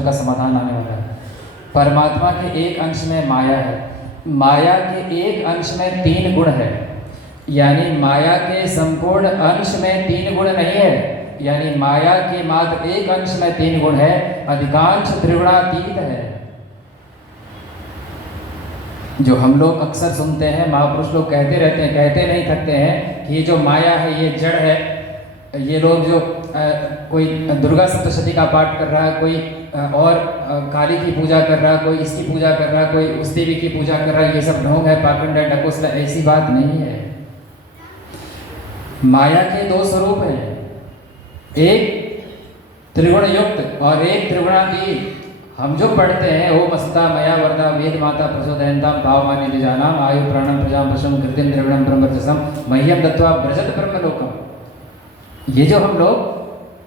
प्रश्न का समाधान आने वाला है। परमात्मा के एक अंश में माया है, माया के एक अंश में 3 गुण है, यानी माया के संपूर्ण अंश में 3 गुण नहीं है, यानी माया के मात्र एक अंश में 3 गुण है, अधिकांश त्रिगुणातीत है। जो हम लोग अक्सर सुनते हैं, महापुरुष लोग कहते रहते हैं, कहते नहीं थकते हैं कि ये जो माया है ये जड़ है। ये लोग जो कोई दुर्गा सप्तशती का पाठ कर रहा है, कोई और काली की पूजा कर रहा है, कोई इसकी पूजा कर रहा है, कोई उस देवी की पूजा कर रहा है, ये सब ढोंग है, पाखंड है, ढकोसला, ऐसी बात नहीं है। माया के 2 स्वरूप हैं, एक त्रिगुण युक्त और एक त्रिगुणातीत। हम जो पढ़ते हैं ओम अस्ता मया वरदा वेद माता प्रचोदयन्तां भावमान्य निजानाम आयु प्राणम प्रजाम पशुम कृतिम निर्गुणम ब्रह्मवर्चसम मह्यम दत्वा ब्रजत ब्रह्मलोकम। ये जो हम लोग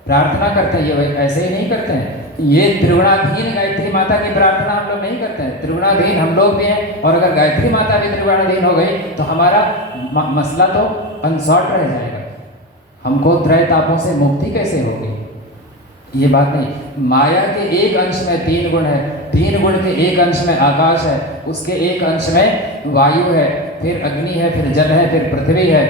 प्रार्थना करते हैं ये ऐसे ही नहीं करते हैं। ये त्रिगुणाधीन गायत्री माता की प्रार्थना हम लोग नहीं करते हैं। त्रिगुणाधीन हम लोग भी हैं, और अगर गायत्री माता भी त्रिगुणाधीन हो गई तो हमारा मसला तो अनसॉल्व रह जाएगा। हमको त्रय तापों से मुक्ति कैसे होगी? ये बात नहीं। माया के एक अंश में 3 गुण है, 3 गुण के एक अंश में आकाश है, उसके एक अंश में वायु है, फिर अग्नि है, फिर जल है, फिर पृथ्वी है,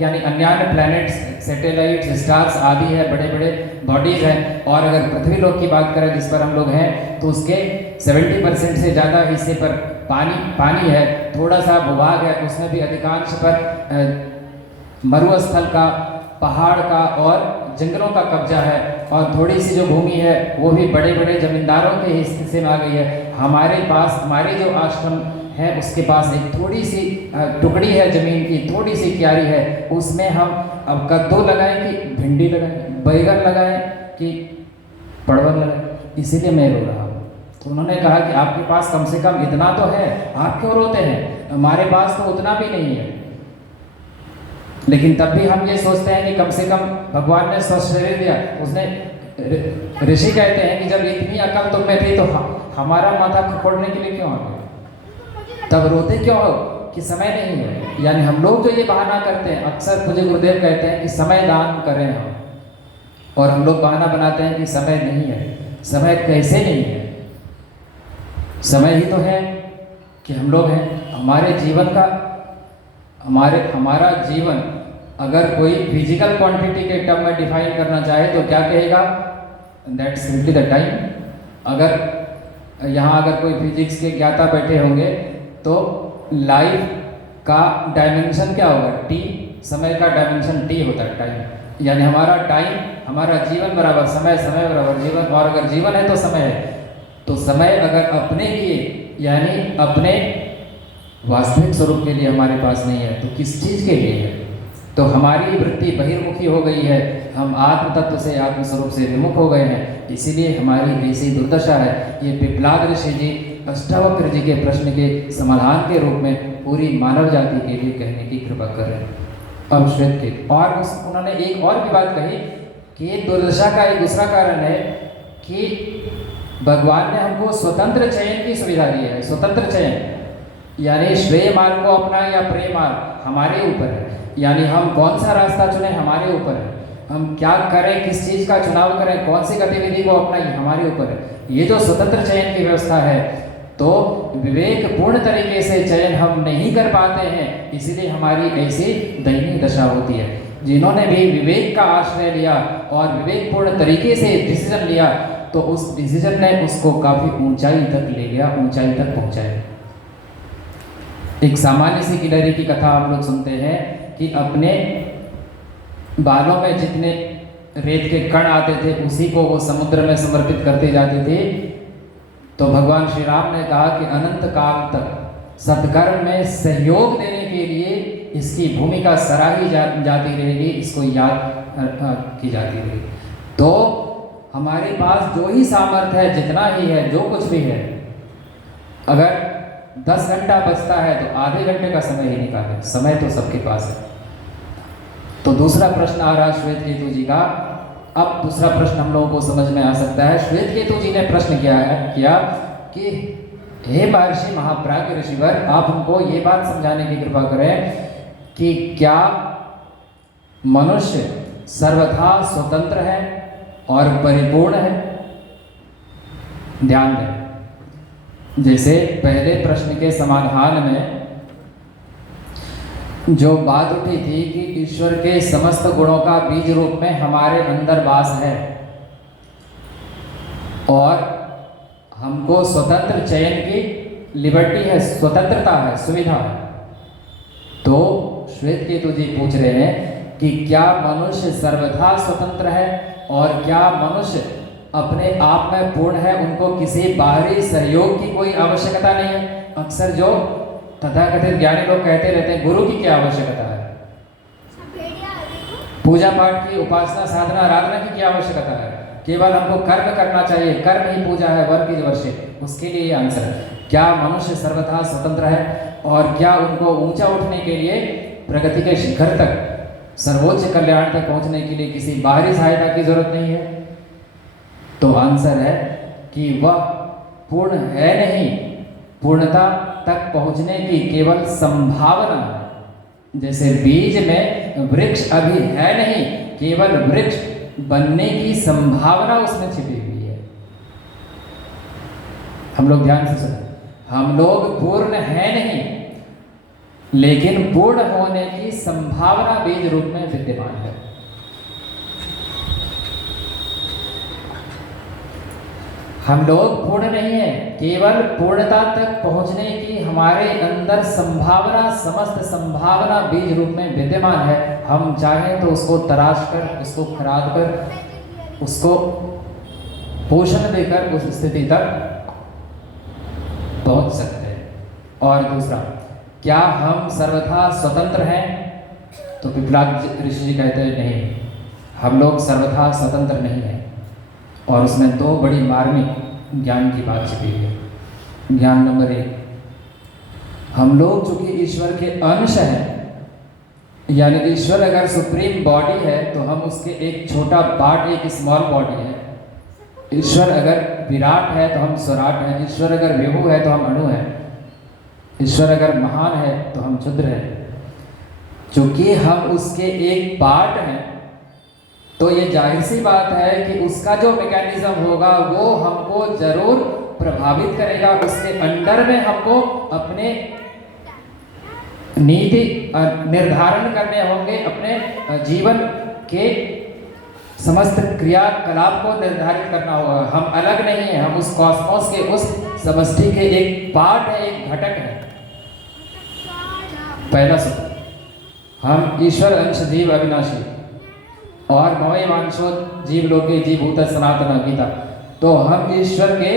यानी अन्य प्लैनेट्स, सैटेलाइट्स, स्टार्स आदि है, बड़े बड़े बॉडीज हैं। और अगर पृथ्वी लोक की बात करें जिस पर हम लोग हैं, तो उसके 70% से ज़्यादा हिस्से पर पानी है, थोड़ा सा भूभाग है, उसमें भी अधिकांश पर मरुस्थल का, पहाड़ का और जंगलों का कब्जा है, और थोड़ी सी जो भूमि है वो भी बड़े बड़े जमींदारों के हिस्से में आ गई है। हमारे पास, हमारे जो आश्रम है उसके पास एक थोड़ी सी टुकड़ी है ज़मीन की, थोड़ी सी क्यारी है, उसमें हम अब कद्दू लगाएं कि भिंडी लगाएं, बैगन लगाएं कि परवल लगाएं, इसीलिए मैं रो रहा हूँ। तो उन्होंने कहा कि आपके पास कम से कम इतना तो है, आप क्यों रोते हैं? हमारे पास तो उतना भी नहीं है। लेकिन तब भी हम ये सोचते हैं कि कम से कम भगवान ने स्वस्थ शरीर दिया। उसने, ऋषि कहते हैं कि जब इतनी अकल तुम में थी तो हमारा माथा खकोड़ने के लिए क्यों आ गए? तब रोते क्यों हो कि समय नहीं है? यानी हम लोग जो ये बहाना करते हैं, अक्सर मुझे गुरुदेव कहते हैं कि समय दान करें हम, और हम लोग बहाना बनाते हैं कि समय नहीं है। समय कैसे नहीं है? समय ही तो है कि हम लोग हैं। हमारे जीवन का, हमारा जीवन अगर कोई फिजिकल क्वांटिटी के टर्म में डिफाइन करना चाहे तो क्या कहेगा? That's simply the time. अगर यहाँ अगर कोई फिजिक्स के ज्ञाता बैठे होंगे तो लाइफ का डायमेंशन क्या होगा? टी। समय का डायमेंशन टी होता है, टाइम। यानी हमारा टाइम, हमारा जीवन बराबर समय, समय बराबर जीवन, और अगर जीवन है तो समय है। तो समय अगर अपने लिए, यानी अपने वास्तविक स्वरूप के लिए हमारे पास नहीं है तो किस चीज़ के लिए है? तो हमारी वृत्ति बहिर्मुखी हो गई है, हम आत्म तत्व से, आत्म स्वरूप से विमुख हो गए हैं, इसीलिए हमारी ऐसी दुर्दशा है। ये पिप्लाद ऋषि जी अष्टावक्र जी के प्रश्न के समाधान के रूप में पूरी मानव जाति के लिए कहने की कृपा कर रहे हैं। अब श्वेत के, और उन्होंने एक और भी बात कही कि ये दुर्दशा का एक दूसरा कारण है कि भगवान ने हमको स्वतंत्र चयन की सुविधा दी है। स्वतंत्र चयन यानी श्रेय मार्ग को अपना या प्रेम मार्ग हमारे ऊपर है। यानी हम कौन सा रास्ता चुने हमारे ऊपर है। हम क्या करें, किस चीज़ का चुनाव करें, कौन सी गतिविधि को अपनाएं, हमारे ऊपर है। ये जो स्वतंत्र चयन की व्यवस्था है, तो विवेकपूर्ण तरीके से चयन हम नहीं कर पाते हैं, इसीलिए हमारी ऐसी दयनीय दशा होती है। जिन्होंने भी विवेक का आश्रय लिया और विवेकपूर्ण तरीके से डिसीजन लिया, तो उस डिसीजन ने उसको काफ़ी ऊंचाई तक ले गया, ऊंचाई तक पहुंचाया। एक सामान्य सी किलरी की कथा हम लोग सुनते हैं कि अपने बालों में जितने रेत के कण आते थे उसी को वो समुद्र में समर्पित करते जाते थे। तो भगवान श्री राम ने कहा कि अनंत काल तक सत्कर्म में सहयोग देने के लिए इसकी भूमिका सराही जाती रहेगी, इसको याद की जाती रहेगी। तो हमारे पास जो ही सामर्थ्य है, जितना ही है, जो कुछ भी है, अगर 10 घंटा बचता है तो आधे घंटे का समय ही निकालें। समय तो सबके पास है। तो दूसरा प्रश्न आ रहा श्वेत केतु जी का। अब दूसरा प्रश्न हम लोगों को समझ में आ सकता है। श्वेत केतु जी ने प्रश्न किया कि हे महर्षि महाप्राज्ञ ऋषिवर, आप हमको ये बात समझाने की कृपा करें कि क्या मनुष्य सर्वथा स्वतंत्र है और परिपूर्ण है? ध्यान दें, जैसे पहले प्रश्न के समाधान में जो बात उठी थी कि ईश्वर के समस्त गुणों का बीज रूप में हमारे अंदर वास है और हमको स्वतंत्र चयन की लिबर्टी है, स्वतंत्रता है, सुविधा है। तो श्वेत केतु जी पूछ रहे हैं कि क्या मनुष्य सर्वथा स्वतंत्र है और क्या मनुष्य अपने आप में पूर्ण है, उनको किसी बाहरी सहयोग की कोई आवश्यकता नहीं है। अक्सर जो तथाकथित ज्ञानी लोग कहते रहते हैं गुरु की क्या आवश्यकता है, पूजा पाठ की, उपासना साधना आराधना की क्या आवश्यकता है, केवल हमको कर्म करना चाहिए, कर्म ही पूजा है, वर्क इज वर्शिप। उसके लिए ये आंसर है। क्या मनुष्य सर्वथा स्वतंत्र है और क्या उनको ऊंचा उठने के लिए, प्रगति के शिखर तक, सर्वोच्च कल्याण तक पहुंचने के लिए किसी बाहरी सहायता की जरूरत नहीं है? तो आंसर है कि वह पूर्ण है नहीं, पूर्णता तक पहुंचने की केवल संभावना है। जैसे बीज में वृक्ष अभी है नहीं, केवल वृक्ष बनने की संभावना उसमें छिपी हुई है। हम लोग ध्यान से सुने, हम लोग पूर्ण है नहीं, लेकिन पूर्ण होने की संभावना बीज रूप में विद्यमान है। हम लोग पूर्ण नहीं है, केवल पूर्णता तक पहुंचने की हमारे अंदर संभावना, समस्त संभावना बीज रूप में विद्यमान है। हम चाहें तो उसको तराश कर, उसको खराद कर, उसको पोषण देकर उस स्थिति तक पहुंच सकते हैं। और दूसरा, क्या हम सर्वथा स्वतंत्र हैं? तो पिपलाद ऋषि जी कहते हैं नहीं, हम लोग सर्वथा स्वतंत्र नहीं हैं। और उसमें दो बड़ी मार्मिक ज्ञान की बात छिपी है। ज्ञान नंबर 1, हम लोग चूंकि ईश्वर के अंश हैं, यानी ईश्वर अगर सुप्रीम बॉडी है तो हम उसके एक छोटा पार्ट, एक स्मॉल बॉडी है। ईश्वर अगर विराट है तो हम स्वराट हैं, ईश्वर अगर विभु है तो हम अणु हैं, ईश्वर अगर महान है तो हम क्षुद्र हैं। चूंकि हम उसके एक पार्ट हैं तो ये जाहिर सी बात है कि उसका जो मैकेनिज्म होगा वो हमको जरूर प्रभावित करेगा। उसके अंडर में हमको अपने नीति निर्धारण करने होंगे, अपने जीवन के समस्त क्रियाकलाप को निर्धारित करना होगा। हम अलग नहीं हैं, हम उस कॉस्मोस के, उस समष्टि के एक पार्ट है, एक घटक है। पहला सूत्र, हम ईश्वर अंश जीव अविनाशी और भवैवांशो जीव लोके जीव भूत सनातन गीता। तो हम ईश्वर के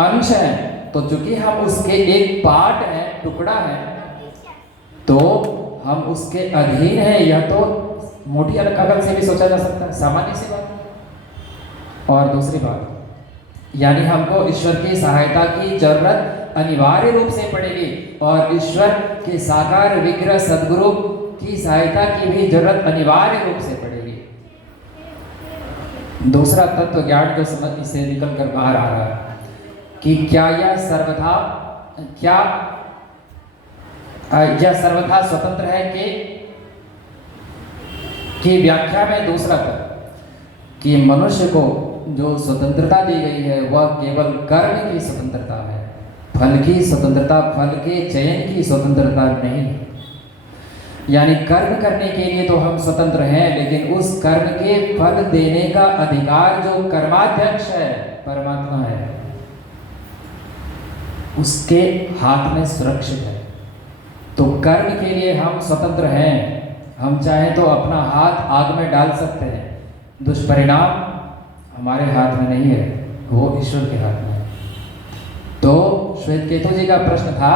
अंश हैं, तो चूंकि हम उसके एक पार्ट हैं, टुकड़ा है, तो हम उसके अधीन हैं। यह तो मोटी अकल से भी सोचा जा सकता है, सामान्य सी बात। और दूसरी बात, यानी हमको ईश्वर की सहायता की जरूरत अनिवार्य रूप से पड़ेगी और ईश्वर के साकार विग्रह सद्गुरु की सहायता की भी जरूरत अनिवार्य रूप से पड़ेगी। दूसरा तत्व ज्ञान जो समझ से निकल कर बाहर आ रहा है कि क्या यह सर्वथा स्वतंत्र है कि व्याख्या में दूसरा तत्व कि मनुष्य को जो स्वतंत्रता दी गई है वह केवल कर्म की स्वतंत्रता है, फल की स्वतंत्रता, फल के चयन की स्वतंत्रता नहीं है। यानी कर्म करने के लिए तो हम स्वतंत्र हैं, लेकिन उस कर्म के फल देने का अधिकार जो कर्माध्यक्ष है, परमात्मा है, उसके हाथ में सुरक्षित है। तो कर्म के लिए हम स्वतंत्र हैं। हम चाहें तो अपना हाथ आग में डाल सकते हैं, दुष्परिणाम हमारे हाथ में नहीं है, वो ईश्वर के हाथ में है। तो श्वेत केतु जी का प्रश्न था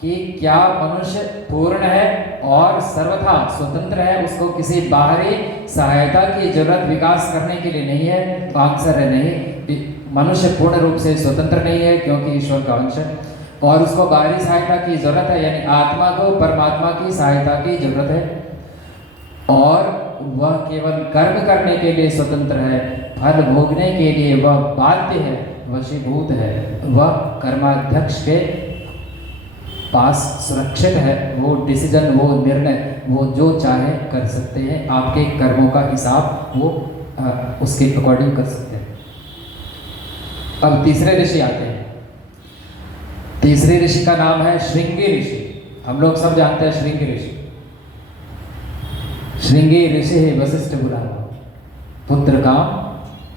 कि क्या मनुष्य पूर्ण है और सर्वथा स्वतंत्र है, उसको किसी बाहरी सहायता की जरूरत विकास करने के लिए नहीं है? तो आंसर है नहीं, मनुष्य पूर्ण रूप से स्वतंत्र नहीं है क्योंकि ईश्वर का अंश है और उसको बाहरी सहायता की जरूरत है, यानी आत्मा को परमात्मा की सहायता की जरूरत है। और वह केवल कर्म करने के लिए स्वतंत्र है, फल भोगने के लिए वह बाध्य है, वशीभूत है, वह कर्माध्यक्ष के पास सुरक्षित है। वो डिसीजन, वो निर्णय, वो जो चाहे कर सकते हैं, आपके कर्मों का हिसाब वो उसके अकॉर्डिंग कर सकते हैं। अब तीसरे ऋषि आते हैं। तीसरे ऋषि का नाम है श्रृंगी ऋषि। हम लोग सब जानते हैं श्रृंगी ऋषि। श्रृंगी ऋषि है वशिष्ठ बुलावा पुत्र का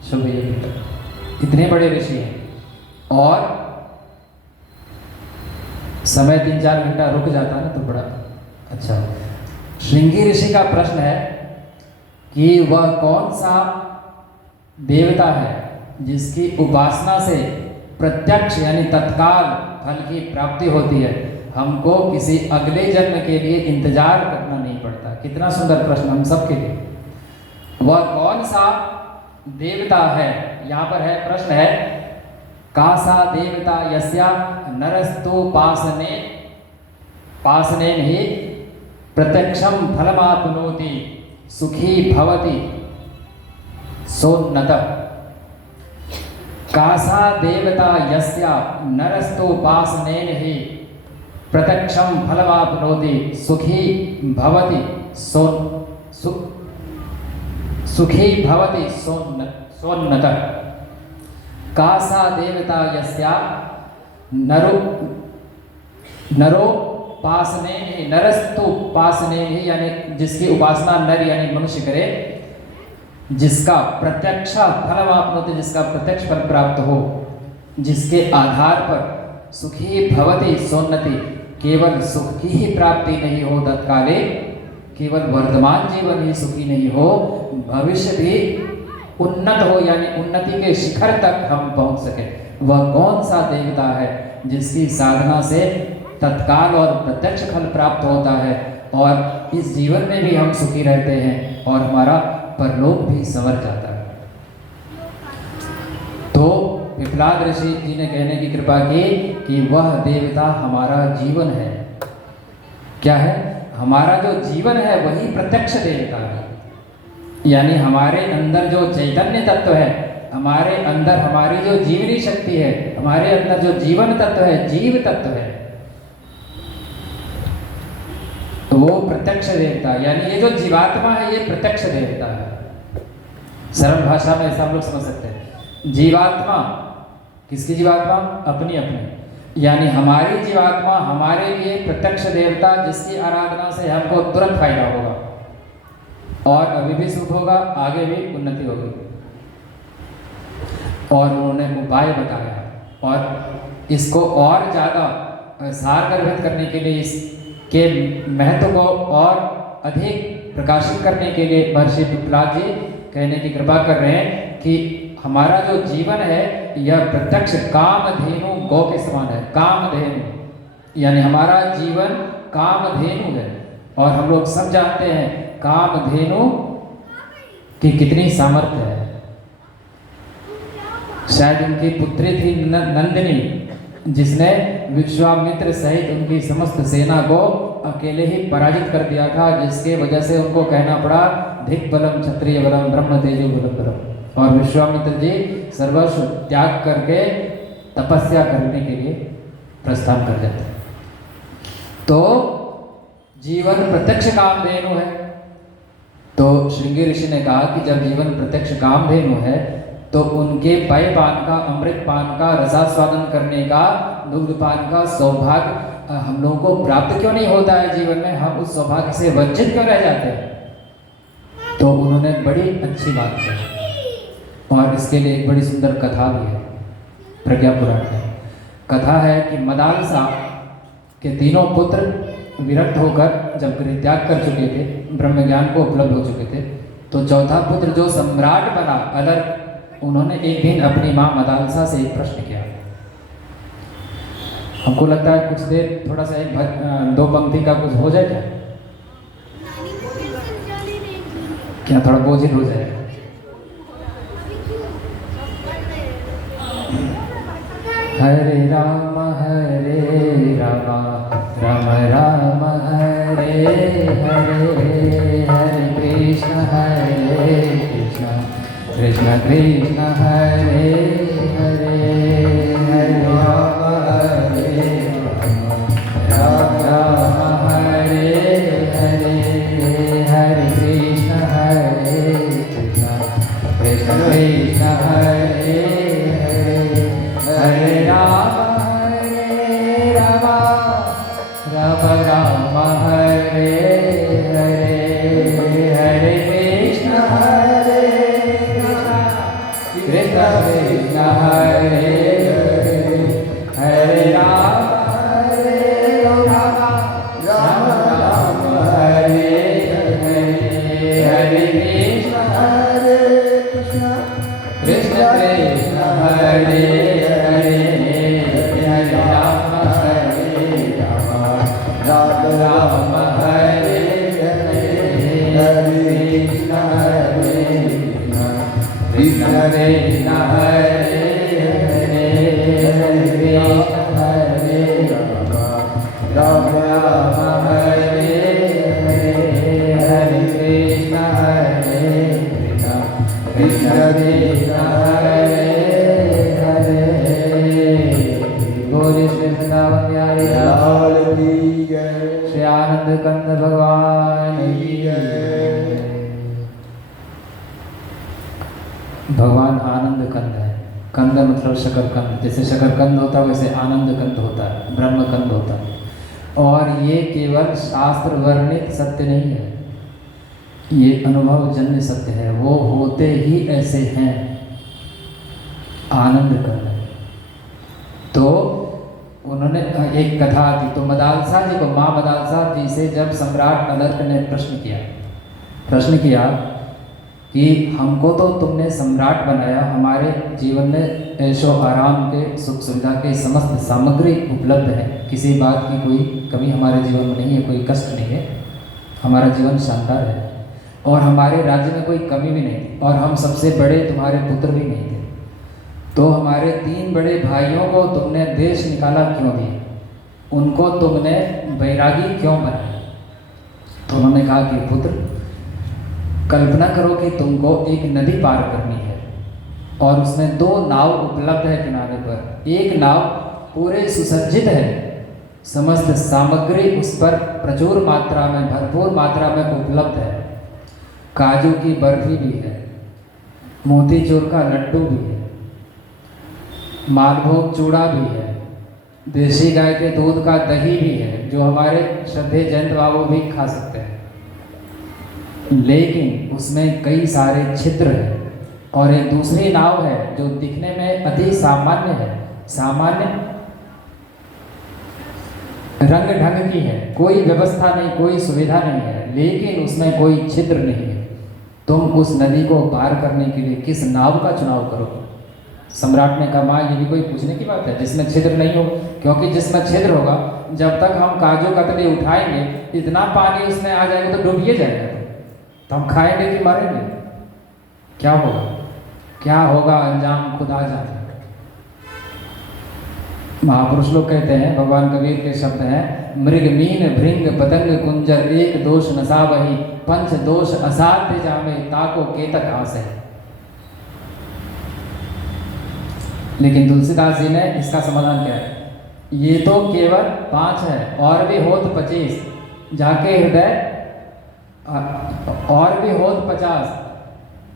शुभ। इतने बड़े ऋषि हैं और समय 3-4 घंटा रुक जाता है ना तो बड़ा अच्छा। श्रृंगी ऋषि का प्रश्न है कि वह कौन सा देवता है जिसकी उपासना से प्रत्यक्ष यानी तत्काल फल की प्राप्ति होती है, हमको किसी अगले जन्म के लिए इंतजार करना नहीं पड़ता। कितना सुंदर प्रश्न हम सबके लिए। वह कौन सा देवता है, यहाँ पर है प्रश्न है का सा देवता यस्या नरस्तु पासने ही प्रत्यक्षम फलमाप्नोति सुखी भवति सोन्नत। का सा देवता यस्या नरस्तोपासनेन ही प्रत्यक्षम फलमाप्नोति सुखी भवति सोन्नत। का सा देवता यस्या नरस्तोपासनेन ही यानी जिसकी उपासना नर यानी मनुष्य करे, जिसका प्रत्यक्ष फलमाप्नोति जिसका प्रत्यक्ष फल प्राप्त हो, जिसके आधार पर सुखी भवति सोन्नति केवल सुख की ही प्राप्ति नहीं हो तत्काले, केवल वर्तमान जीवन ही सुखी नहीं हो, भविष्य भी उन्नत हो यानी उन्नति के शिखर तक हम पहुंच सके। वह कौन सा देवता है जिसकी साधना से तत्काल और प्रत्यक्ष फल प्राप्त होता है और इस जीवन में भी हम सुखी रहते हैं और हमारा परलोक भी संवर जाता है। तो पिपलाद ऋषि जी ने कहने की कृपा की कि वह देवता हमारा जीवन है। क्या है? हमारा जो जीवन है वही प्रत्यक्ष देवता है, यानी हमारे अंदर जो चैतन्य तत्व है, हमारे अंदर हमारी जो जीवनी शक्ति है, हमारे अंदर जो जीवन तत्व है, जीव तत्व है, तो वो प्रत्यक्ष देवता यानी ये जो जीवात्मा है ये प्रत्यक्ष देवता है। सरल भाषा में ऐसा हम लोग समझ सकते हैं। जीवात्मा किसकी जीवात्मा? अपनी अपनी, यानी हमारी जीवात्मा हमारे लिए प्रत्यक्ष देवता जिसकी आराधना से हमको तुरंत फायदा होगा और अभी भी सुख होगा, आगे भी उन्नति होगी। और उन्होंने उपाय बताया और इसको और ज़्यादा सारगर्भित करने के लिए इसके महत्व को और अधिक प्रकाशित करने के लिए महर्षि पिपलाद जी कहने की कृपा कर रहे हैं कि हमारा जो जीवन है यह प्रत्यक्ष कामधेनु गौ के समान है। कामधेनु यानी हमारा जीवन कामधेनु है और हम लोग सब जानते हैं कामधेनु की कितनी सामर्थ्य है। शायद उनकी पुत्री थी नंदिनी, जिसने विश्वामित्र सहित उनकी समस्त सेना को अकेले ही पराजित कर दिया था, जिसके वजह से उनको कहना पड़ा धिक बलम क्षत्रिय बलम ब्रह्म तेजो बलम बलम। और विश्वामित्र जी सर्वस्व त्याग करके तपस्या करने के लिए प्रस्थान कर जाते। तो जीवन प्रत्यक्ष कामधेनु है। तो श्रृंगी ऋषि ने कहा कि जब जीवन प्रत्यक्ष कामधेनु है तो उनके पेय पान का, अमृत पान का, रसास्वादन करने का, दुग्ध पान का सौभाग्य हम लोगों को प्राप्त क्यों नहीं होता है जीवन में? हम उस सौभाग्य से वंचित क्यों रह जाते हैं? तो उन्होंने बड़ी अच्छी बात कही और इसके लिए एक बड़ी सुंदर कथा भी है प्रज्ञा पुराण में। कथा है कि मदालसा के तीनों पुत्र विरक्त होकर जब गृहत्याग कर चुके थे, ब्रह्म ज्ञान को उपलब्ध हो चुके थे, तो चौथा पुत्र जो सम्राट बना अलग, उन्होंने एक दिन अपनी माँ मदालसा से एक प्रश्न किया। हमको लगता है कुछ देर थोड़ा सा एक दो पंक्ति का कुछ हो जाए क्या थोड़ा बोझिल हो जाए। हरे राम राम राम हरे हरे, हरे कृष्ण कृष्ण कृष्ण हरे हरे, हरे राम राम राम हरे हरे, हरे कृष्ण कृष्ण कृष्ण हरे हरे। हरे हरे राम राम हरे हरे कृष्ण कृष्ण हरे राम राम हरे हरे कृष्ण कृष्ण हरे हरे बोले श्री वृंदावन बिहारी लाल की जय। श्री आनंद कंद भगवान की जय। भगवान आनंद कंद है। कंद मतलब शकरकंद, जैसे शकरकंद होता है वैसे आनंद कंद होता है, ब्रह्म कंद होता है। और ये केवल शास्त्र वर्णित सत्य नहीं है, ये अनुभव जन्य सत्य है। वो होते ही ऐसे हैं, आनंद कंद। तो उन्होंने एक कथा थी, तो मदालसा जी को, माँ मदालसा जी से जब सम्राट अदर्क ने प्रश्न किया कि हमको तो तुमने सम्राट बनाया, हमारे जीवन में ऐशो आराम के सुख सुविधा के समस्त सामग्री उपलब्ध है, किसी बात की कोई कमी हमारे जीवन में नहीं है, कोई कष्ट नहीं है, हमारा जीवन शानदार है और हमारे राज्य में कोई कमी भी नहीं थी और हम सबसे बड़े तुम्हारे पुत्र भी नहीं थे, तो हमारे 3 बड़े भाइयों को तुमने देश निकाला क्यों दिया, उनको तुमने बैरागी क्यों बनाया? तो उन्होंने कहा कि पुत्र, कल्पना करो कि तुमको एक नदी पार करनी है और उसमें 2 नाव उपलब्ध है किनारे पर। एक नाव पूरे सुसज्जित है, समस्त सामग्री उस पर प्रचुर मात्रा में, भरपूर मात्रा में उपलब्ध है, काजू की बर्फी भी है, मोतीचूर का लड्डू भी है, मालभोग चूड़ा भी है, देसी गाय के दूध का दही भी है, जो हमारे श्रद्धेय जयंत बाबू भी खा सकते हैं। लेकिन उसमें कई सारे छिद्र हैं और एक दूसरी नाव है जो दिखने में अति सामान्य है, सामान्य रंग ढंग की है, कोई व्यवस्था नहीं, कोई सुविधा नहीं है, लेकिन उसमें कोई छिद्र नहीं है। तुम उस नदी को पार करने के लिए किस नाव का चुनाव करोगे? सम्राट ने कहा, माँ ये भी कोई पूछने की बात है, जिसमें छिद्र नहीं हो, क्योंकि जिसमें छिद्र होगा, जब तक हम काजू कतली उठाएंगे इतना पानी उसमें आ जाएगा तो डूबिए जाएगा, तो हम खाएंगे कि मरेंगे? क्या होगा? क्या होगा अंजाम खुदा जाने। महापुरुष लोग कहते हैं, भगवान कबीर के शब्द हैं, मृग मीन भृंग पतंग कुंजर एक दोष नसा वही, पंच दोष असाध्य जामे ताको केतक आस है। लेकिन तुलसीदास जी ने इसका समाधान क्या है? ये तो केवल 5 है, और भी होत 25, जाके हृदय और भी होत 50,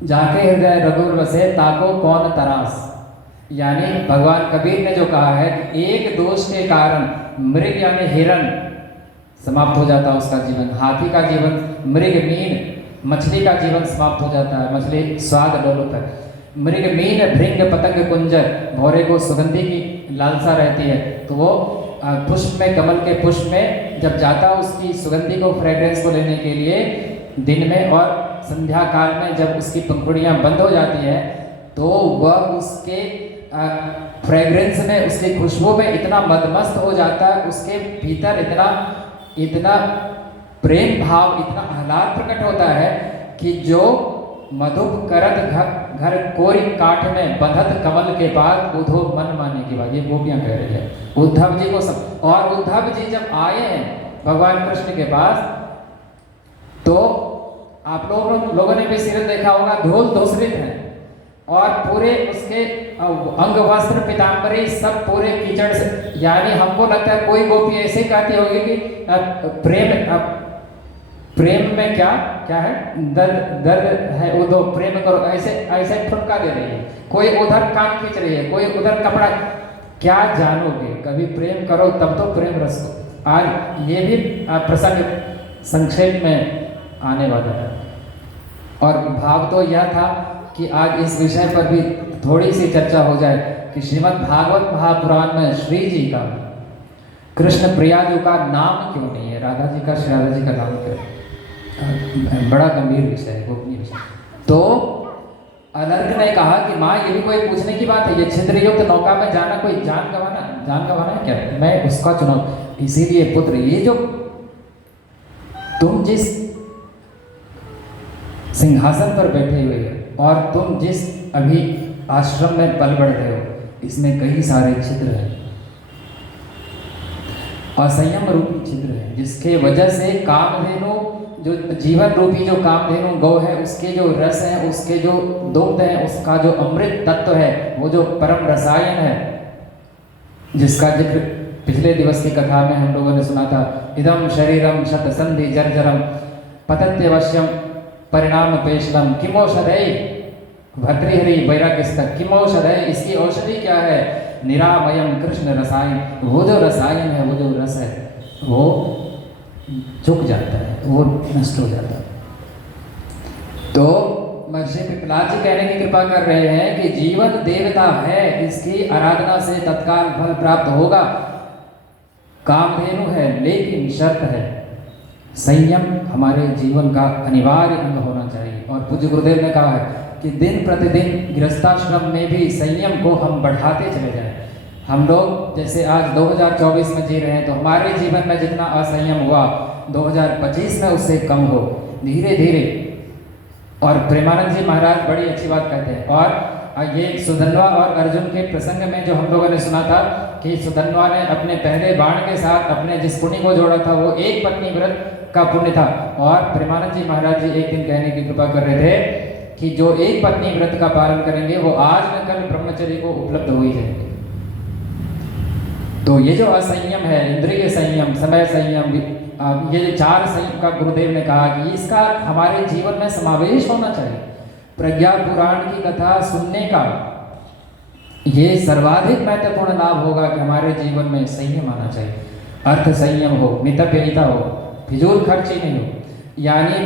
जाके हृदय रघुर बसे ताको कौन तरास। यानी भगवान कबीर ने जो कहा है कि एक दोष के कारण मृग यानी हिरण समाप्त हो जाता है उसका जीवन, हाथी का जीवन, मृग मीन मछली का जीवन समाप्त हो जाता है, मछली स्वाद लोलुप है। मृग मीन भृंग पतंग कुंजर, भौरे को सुगंधी की लालसा रहती है, तो वो पुष्प में, कमल के पुष्प में जब जाता उसकी सुगंधी को, फ्रेग्रेंस को लेने के लिए दिन में और संध्या काल में जब उसकी पंखुड़ियाँ बंद हो जाती हैं, तो वह उसके फ्रेग्रेंस में, उसकी खुशबू में इतना मदमस्त हो जाता है, उसके भीतर इतना प्रेम भाव, इतना आह्लाद प्रकट होता है कि जो मधुप करत घर कोरी काठ में बंधत कमल के बाद उधो मन माने की बात, ये गोपियां कह रही है उद्धव जी को सब। और उद्धव जी जब आए हैं भगवान कृष्ण के पास, तो आप लोगों ने भी सीरत देखा होगा, धूल धूसरित है और पूरे उसके अंग वस्त्र पीताम्बरी सब पूरे कीचड़ से, यानी हमको लगता है कोई गोपी ऐसे कहती होगी कि प्रेम में क्या है, दर्द है उधो प्रेम करो, ऐसे ठुमका दे रही है, कोई उधर कान खींच रही है, कोई उधर कपड़ा, क्या जानोगे? कभी प्रेम करो तब तो प्रेम रस को। आज ये भी प्रसंग संक्षेप में आने वाला है और भाव तो यह था कि आज इस विषय पर भी थोड़ी सी चर्चा हो जाए कि श्रीमद् भागवत महापुराण में श्री जी का, कृष्ण प्रिया जी का नाम क्यों नहीं है, राधा जी का, श्री राधा जी का नाम क्यों है? बड़ा गंभीर विषय है, गोपनीय विषय। तो अलर्क ने कहा कि माँ ये भी कोई पूछने की बात है, ये छिद्रयुक्त नौका में जाना कोई जान गंवाना है क्या? मैं उसका चुनाव। इसीलिए पुत्र, ये जो तुम जिस सिंहासन पर बैठे हुए हो और तुम जिस अभी आश्रम में पल बढ़ रहे हो, इसमें कई सारे छिद्र हैं, असंयम रूपी छिद्र है, जिसके वजह से कामधेनु, जो जीवन रूपी जो कामधेनु गौ है, उसके जो रस है, उसके जो दुग्ध है, उसका जो अमृत तत्व है, वो जो परम रसायन है, जिसका जिक्र पिछले दिवस की कथा में हम लोगों ने सुना था। इदम शरीरम शतसंधि जर्जरम पतत्यवश्यम परिणाम पेशलम किमौषधय भर्तृहरि वैराग्यस्तक किमौषधय, इसकी औषधि क्या है? निरामयम कृष्ण रसायन, वो जो रसायन है, वो जो रस है, वो झुक जाता है, वो नष्ट हो जाता है। तो महर्षि पिपलाद जी कहने की कृपा कर रहे हैं कि जीवन देवता है, इसकी आराधना से तत्काल फल प्राप्त होगा। कामधेनु है, लेकिन शर्त है संयम हमारे जीवन का अनिवार्य अंग होना चाहिए। और पूज्य गुरुदेव ने कहा है कि दिन प्रतिदिन गृहस्थाश्रम में भी संयम को हम बढ़ाते चले जाएं। हम लोग जैसे आज 2024 में जी रहे हैं, तो हमारे जीवन में जितना असंयम हुआ 2025 में उससे कम हो धीरे धीरे। और प्रेमानंद जी महाराज बड़ी अच्छी बात कहते हैं। और ये सुधन्वा और अर्जुन के प्रसंग में जो हम लोगों ने सुना था कि सुधन्वा ने अपने पहले बाण के साथ अपने जिस पुण्य को जोड़ा था, वो एक पत्नी व्रत का पुण्य था। और प्रेमानंद जी महाराज जी एक दिन कहने की कृपा कर रहे थे कि जो एक पत्नी व्रत का पालन करेंगे, वो आज न कल ब्रह्मचर्य को उपलब्ध हो ही जाएंगे। तो ये जो असंयम है, इंद्रिय संयम, समय संयम, ये जो 4 संयम का गुरुदेव ने कहा कि इसका हमारे जीवन में समावेश होना चाहिए। प्रज्ञा पुराण की कथा सुनने का ये सर्वाधिक महत्वपूर्ण लाभ होगा कि हमारे जीवन में संयम आना चाहिए। अर्थ संयम हो, मितव्ययिता हो, फिजूल खर्ची नहीं हो। यानी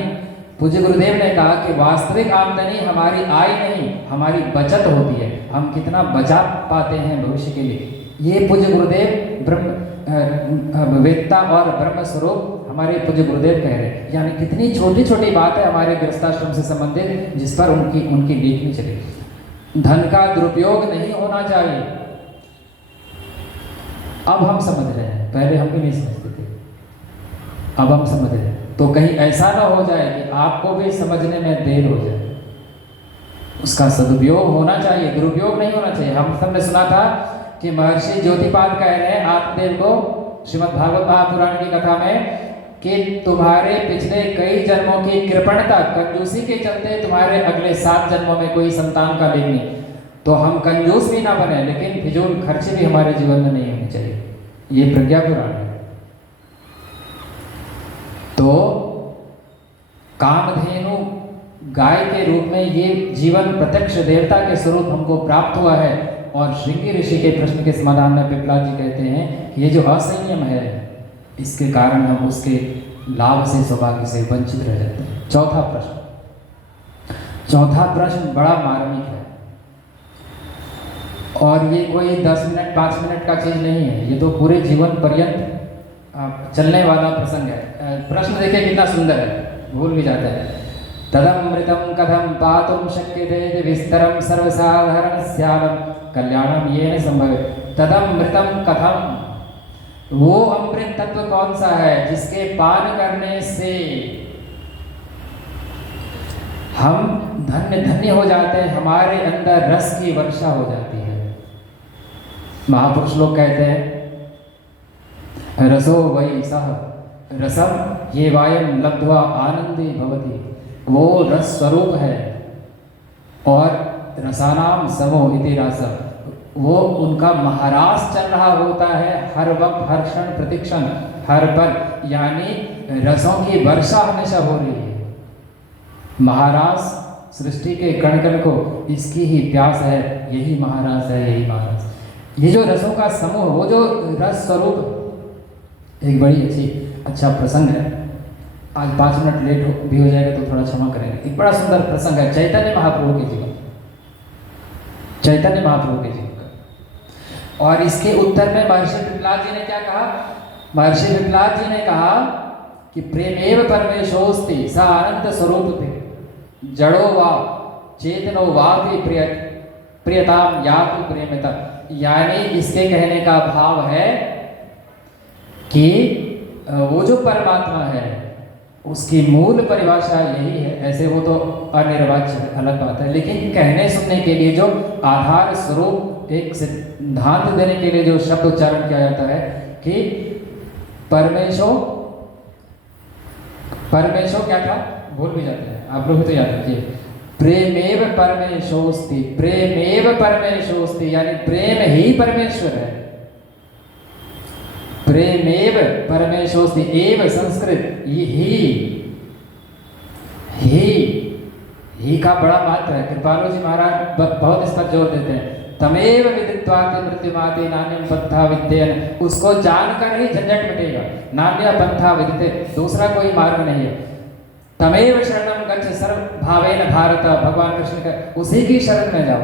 पूज्य गुरुदेव ने कहा कि वास्तविक आमदनी हमारी आय नहीं, हमारी बचत होती है। हम कितना बचा पाते हैं भविष्य के लिए, ये पूज्य गुरुदेव ब्रह्म वेदता और ब्रह्म स्वरूप हमारे पूज्य गुरुदेव कह रहे हैं। यानी कितनी छोटी छोटी बात है हमारे गृहस्थाश्रम से संबंधित, जिस पर उनकी लेखनी चले। धन का दुरुपयोग नहीं होना चाहिए। अब हम समझ रहे हैं, पहले हम भी नहीं समझते थे, अब हम समझ रहे हैं। तो कहीं ऐसा ना हो जाए कि आपको भी समझने में देर हो जाए। उसका सदुपयोग होना चाहिए, दुरुपयोग नहीं होना चाहिए। हम सबने सुना था कि महर्षि ज्योतिपाद कह रहे हैं आत्मदेव को श्रीमद् भागवत महापुराण की कथा में कि तुम्हारे पिछले कई जन्मों की कृपणता, कंजूसी के चलते तुम्हारे अगले 7 जन्मों में कोई संतान का लेख नहीं। तो हम कंजूस भी ना बने, लेकिन फिजूल खर्चे भी हमारे जीवन में नहीं होने चाहिए। ये प्रज्ञा पुराण है। तो कामधेनु गाय के रूप में ये जीवन प्रत्यक्ष देवता के स्वरूप हमको प्राप्त हुआ है। और श्रृंगी ऋषि के प्रश्न के समाधान में पिपलाद जी कहते हैं कि ये जो असंयम है, इसके कारण हम उसके लाभ से, सौभाग्य से वंचित रह जाते हैं। चौथा प्रश्न बड़ा मार्मिक है, और ये कोई 10 मिनट 5 मिनट का चीज नहीं है, ये तो पूरे जीवन पर्यंत चलने वाला प्रसंग है। प्रश्न देखिए कितना सुंदर है, भूल भी जाता है। तदमृतम कथम पातुम शक्यते विस्तरम सर्वसाधारणस्यालम कल्याणम येन संभवे। तदमृतम कथम, वो अमृत तत्व कौन सा है जिसके पान करने से हम धन्य धन्य हो जाते हैं, हमारे अंदर रस की वर्षा हो जाती है। महापुरुष लोग कहते हैं रसो वै सह रसम ये वायम लब्ध्वा आनंदी भवति। वो रस स्वरूप है, और रसानाम समो इति रसम, वो उनका महारास चल रहा होता है हर वक्त, हर क्षण, प्रतिक्षण, हर पल। यानी रसों की वर्षा हमेशा हो रही है। महारास सृष्टि के कण कण को इसकी ही प्यास है, यही महारास है, यही महारास। ये जो रसों का समूह, वो जो रस स्वरूप, एक बड़ी अच्छा प्रसंग है। आज 5 मिनट लेट भी हो जाएगा तो थोड़ा क्षमा करेंगे। एक बड़ा सुंदर प्रसंग है चैतन्य महाप्रभु के जीवन, चैतन्य महाप्रभु के जीवन का। और इसके उत्तर में महर्षि पिपलाद जी ने क्या कहा? महर्षि पिपलाद जी ने कहा कि प्रेमेव परमेशोस्ति स अनंत स्वरूप थे, जड़ो वा चेतनो वापि प्रियताम यापि प्रेमता। यानी इसके कहने का भाव है कि वो जो परमात्मा है उसकी मूल परिभाषा यही है। ऐसे वो तो अनिर्वाच्य अलग बात है, लेकिन कहने सुनने के लिए जो आधार स्वरूप एक सिद्धांत देने के लिए जो शब्द उच्चारण किया जाता है कि परमेशो क्या था, भूल भी जाते हैं आप लोग, तो याद रखिए, प्रेमेव परमेशोस्ति, प्रेमेव परमेशोस्ति, यानी प्रेम ही परमेश्वर है। प्रेमेव परमेशोस्ति, एव संस्कृत ही का बड़ा मात्र है। कृपालु जी महाराज बहुत इस पर जोर देते हैं। तमेव विदित्वाति मृत्युमाति नान्यम पंथा विद्येन, उसको जानकर ही झंझट मिटेगा। नान्य पंथा विदिते, दूसरा कोई मार्ग नहीं है। तमेव शरणम गच्छ सर्व भावेन भारत, भगवान कृष्ण का उसी की शरण में जाओ।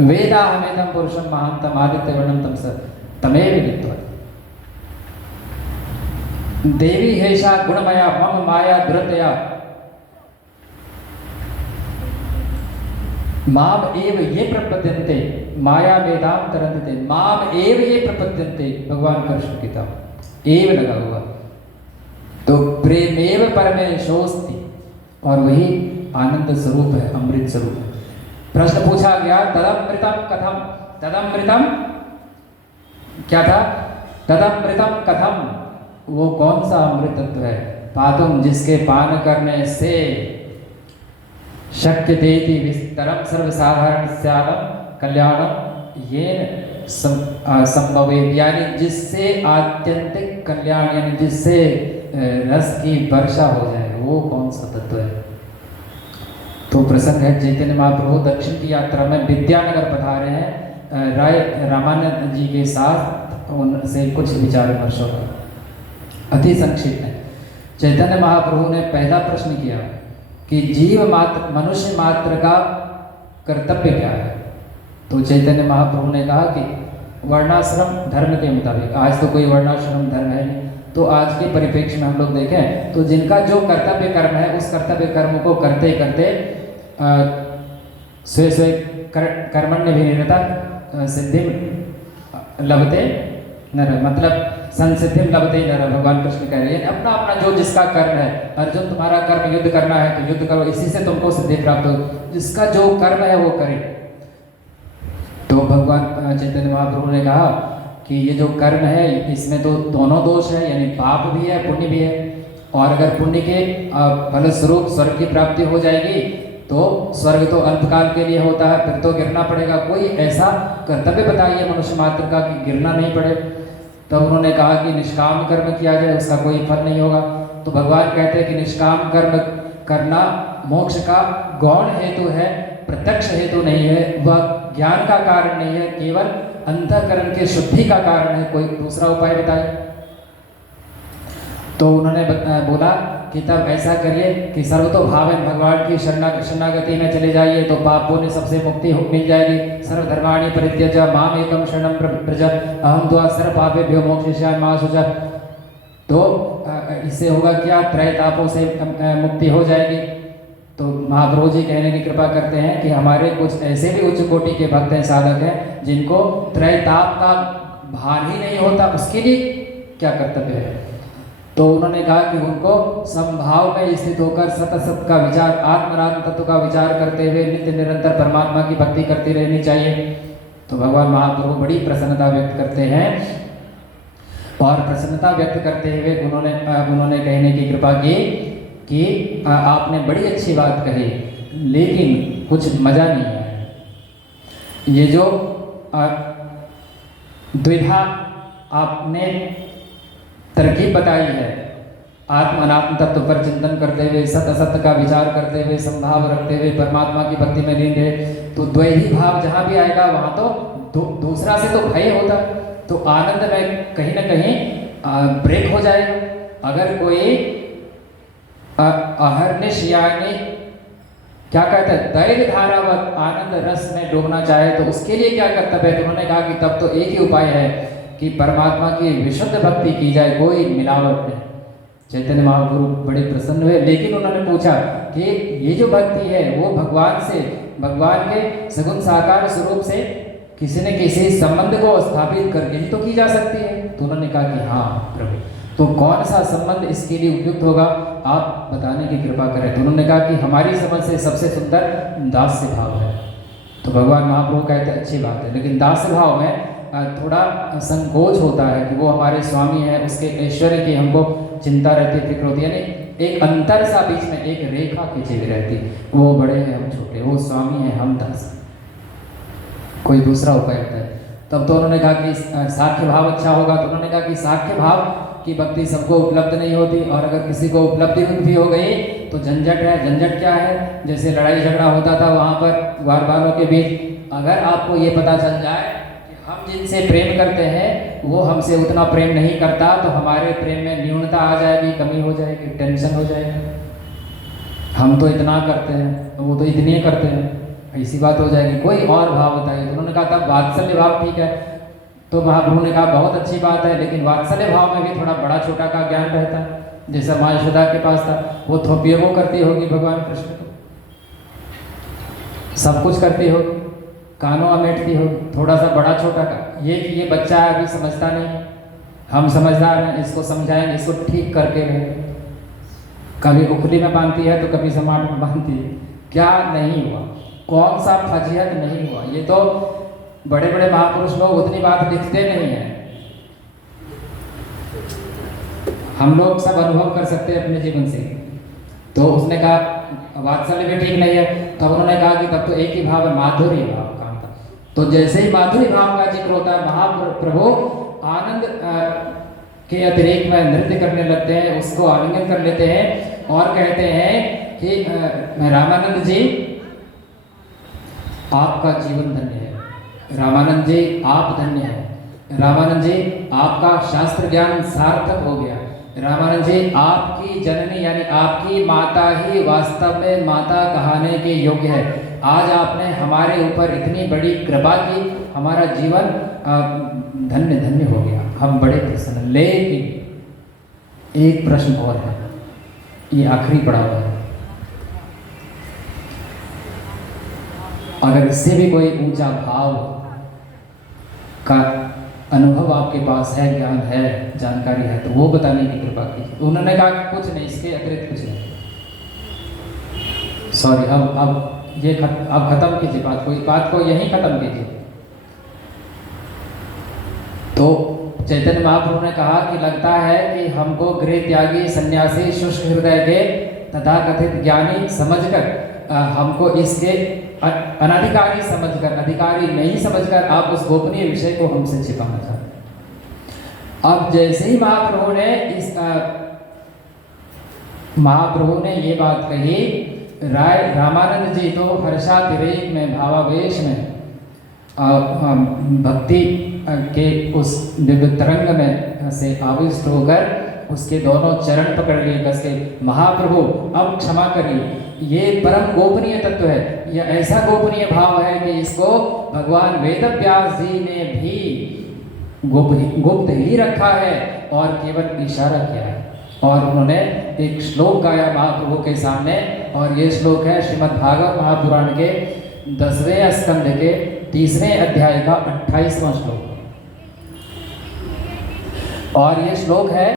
वेदाहमेदं पुरुषम महांतम आदित्य वर्णम तम स तमेव विदित्वाति। देवी हेषा गुणमया मम माया दुरतया माम एव ये प्रपद्यन्ते माया वेदाम तरन्ते, माम एव ये प्रपद्यन्ते, भगवान कृष्ण की तरफ एव लगा हुआ। तो प्रेमेव परमेशोस्ति, और वही आनंद स्वरूप है, अमृत स्वरूप है। प्रश्न पूछा गया तदमृतम कथम, तदमृतम क्या था, तदमृतम कथम, वो कौन सा अमृत तत्व है, पातुम जिसके पान करने से शक्य देती विस्तरम सर्वसाधारण स्यालम कल्याणम येन संभवेत, यानी जिससे आत्यंतिक कल्याण, यानी जिससे रस की वर्षा हो जाए, वो कौन सा तत्व है। तो प्रसंग है चैतन्य महाप्रभु दक्षिण की यात्रा में विद्यानगर पधारे हैं राय रामानंद जी के साथ, उनसे कुछ विचार विमर्श होगा। अति संक्षिप्त है। चैतन्य महाप्रभु ने पहला प्रश्न किया कि जीव मात्र, मनुष्य मात्र का कर्तव्य क्या है। तो चैतन्य महाप्रभु ने कहा कि वर्णाश्रम धर्म के मुताबिक, आज तो कोई वर्णाश्रम धर्म है नहीं, तो आज के परिप्रेक्ष्य में हम लोग देखें तो जिनका जो कर्तव्य कर्म है उस कर्तव्य कर्म को करते करते स्वे स्वे कर्मण्य भी निरता सिद्धि लभते नर, मतलब संसिद्धि लभते नर, भगवान कृष्ण कह रहे हैं अपना अपना जो जिसका कर्म है। अर्जुन तुम्हारा कर्म युद्ध करना है तो युद्ध करो, इसी से तुमको सिद्धि प्राप्त हो, जिसका जो कर्म है वो करे। तो भगवान चैतन्य महाप्रभु ने कहा कि ये जो कर्म है इसमें तो दोनों दोष है, यानी पाप भी है पुण्य भी है। और अगर पुण्य के फलस्वरूप स्वर्ग की प्राप्ति हो जाएगी तो स्वर्ग तो अल्पकाल के लिए होता है, फिर तो गिरना पड़ेगा। कोई ऐसा कर्तव्य बताइए मनुष्य मात्र का कि गिरना नहीं पड़े। तो उन्होंने कहा कि निष्काम कर्म किया जाए, उसका कोई फल नहीं होगा। तो भगवान कहते हैं कि निष्काम कर्म करना मोक्ष का गौण हेतु है, प्रत्यक्ष हेतु नहीं है, वह ज्ञान का कारण नहीं है, केवल अंतःकरण के शुद्धि का कारण है। कोई दूसरा उपाय बताए। तो उन्होंने बोला कि तब ऐसा करिए कि सर्वतो भावेन भगवान की शरणागति में चले जाइए तो पापों ने सबसे मुक्ति मिल जाएगी। सर्वधर्माणि परित्यज्य माम एकम शरणं व्रज अहम त्वा सर्व पापेभ्यो मोक्षयिष्यामि मा शुचः। तो इससे होगा क्या, त्रय तापों से मुक्ति हो जाएगी। तो महाप्रभु जी कहने की कृपा करते हैं कि हमारे कुछ ऐसे भी उच्च कोटि के भक्त हैं, साधक हैं, जिनको त्रय ताप का भान ही नहीं होता, उसके लिए क्या कर्तव्य है। तो उन्होंने कहा कि उनको संभाव में स्थित होकर सत सत का विचार, आत्मरात्म तत्व का विचार करते हुए नित्य निरंतर परमात्मा की भक्ति करती रहनी चाहिए। तो भगवान महाप्रभु बड़ी प्रसन्नता व्यक्त करते हैं और प्रसन्नता व्यक्त करते हुए उन्होंने कहने की कृपा की कि आपने बड़ी अच्छी बात कही, लेकिन कुछ मजा नहीं आया। ये जो द्विधा आपने तरकीब बताई है, आत्म अनात्म तत्व पर चिंतन करते हुए, सत असत्य का विचार करते हुए, संभाव रखते हुए परमात्मा की भक्ति में लीन रहे, तो द्वैधी भाव जहाँ भी आएगा वहाँ तो दूसरा से तो भय होता, तो आनंद में कहीं ना कहीं ब्रेक हो जाएगा। अगर कोई अहर्निश यानी क्या कहते हैं दैर्घ्य धारावत आनंद रस में डूबना चाहे तो उसके लिए क्या कर्तव्य है। तो उन्होंने कहा कि तब तो एक ही उपाय है कि परमात्मा की विशुद्ध भक्ति की जाए, कोई मिलावट नहीं। चैतन्य महाप्रभु बड़े प्रसन्न हुए, लेकिन उन्होंने पूछा कि ये जो भक्ति है वो भगवान से, भगवान के सगुण साकार स्वरूप से किसी न किसी संबंध को स्थापित करके ही तो की जा सकती है। तो उन्होंने कहा कि हाँ प्रभु, तो कौन सा संबंध इसके लिए उपयुक्त होगा, आप बताने की कृपा करें। तो उन्होंने कहा कि हमारी समझ से सबसे सुंदर दास्य भाव है। तो भगवान महाप्रभु कहते अच्छी बात है, लेकिन दास्य भाव में थोड़ा संकोच होता है कि वो हमारे स्वामी हैं, उसके ऐश्वर्य की हमको चिंता रहती है, फिक्र होती है, यानी एक अंतर सा बीच में एक रेखा खींची हुई रहती, वो बड़े हैं हम छोटे, वो स्वामी हैं हम दास, कोई दूसरा उपाय होता है। तब तो उन्होंने कहा कि साख्य भाव अच्छा होगा। तो उन्होंने कहा कि साख्य भाव की भक्ति सबको उपलब्ध नहीं होती, और अगर किसी को उपलब्धि भी हो गई तो झंझट है। झंझट क्या है, जैसे लड़ाई झगड़ा होता था वहाँ पर वार वालों के बीच, अगर आपको ये पता चल जाए कि हम जिनसे प्रेम करते हैं वो हमसे उतना प्रेम नहीं करता, तो हमारे प्रेम में न्यूनता आ जाएगी, कमी हो जाएगी, टेंशन हो जाएगी। हम तो इतना करते हैं तो वो तो इतनी करते हैं, ऐसी बात हो जाएगी, कोई और भाव बताइए। तो उन्होंने कहा तब वात्सल्य भाव ठीक है। तो महाप्रभु ने कहा बहुत अच्छी बात है, लेकिन वात्सल्य भाव में भी थोड़ा बड़ा छोटा का ज्ञान रहता है, जैसा माँ यशोदा के पास था, वो थोपियों को करती होगी भगवान कृष्ण को, सब कुछ करती होगी, कानों अमेटती होगी, थोड़ा सा बड़ा छोटा का, ये बच्चा है अभी समझता नहीं, हम समझदार हैं, इसको समझाएंगे, इसको ठीक करके रहेंगे। कभी उखली में बांधती है तो कभी समाट में बांधती है, क्या नहीं हुआ, कौन सा फजीहत नहीं हुआ। ये तो बड़े बड़े महापुरुष लोग उतनी बात लिखते नहीं हैं, हम लोग सब अनुभव कर सकते हैं अपने जीवन से। तो उसने कहा वात्सल्य भी ठीक नहीं है। तब उन्होंने कहा कि तब तो एक ही भाव है, माधुर्य भाव का था। तो जैसे ही माधुर्य भाव का जिक्र होता है, महाप्रभु आनंद के अतिरेक में नृत्य करने लगते हैं, उसको आलिंगन कर लेते हैं और कहते हैं कि रामानंद जी आपका जीवन धन्य है, रामानंद जी आप धन्य हैं, रामानंद जी आपका शास्त्र ज्ञान सार्थक हो गया, रामानंद जी आपकी जननी यानी आपकी माता ही वास्तव में माता कहने के योग्य है। आज आपने हमारे ऊपर इतनी बड़ी कृपा की, हमारा जीवन धन्य धन्य हो गया, हम बड़े प्रसन्न। लेकिन एक प्रश्न और है, ये आखिरी पड़ाव है, अगर इससे भी कोई ऊंचा भाव का अनुभव आपके पास है, ज्ञान है, जानकारी है, तो वो बताने की कृपा कीजिए। उन्होंने कहा कि कुछ नहीं, इसके अतिरिक्त कुछ नहीं। सॉरी, अब ये अब खत्म कीजिए बात को यहीं खत्म कीजिए। तो चैतन्य महाप्रभु ने कहा कि लगता है कि हमको गृह त्यागी सन्यासी शुष्क हृदय के तथाकथित ज्ञानी समझकर हमको इसके अनधिकारी समझकर, अधिकारी नहीं समझकर आप उस गोपनीय विषय को हमसे छिपाना चाहते हैं। अब जैसे ही महाप्रभु ने ये बात कही, रामानंद जी तो हर्षातिरेक में, भावावेश में, भक्ति के उस दिव्य तरंग में से आविष्ट होकर उसके दोनों चरण पकड़ लिए कस के, महाप्रभु अब क्षमा करिए, ये परम गोपनीय तत्व है, यह ऐसा गोपनीय भाव है कि इसको भगवान वेद व्यास जी ने भी गुप्त ही रखा है और केवल इशारा किया है। और उन्होंने एक श्लोक गाया महाप्रभु के सामने, और ये श्लोक है श्रीमद् भागवत महापुराण के 10वें स्कंध के 3वें अध्याय का 28वां श्लोक, और ये श्लोक है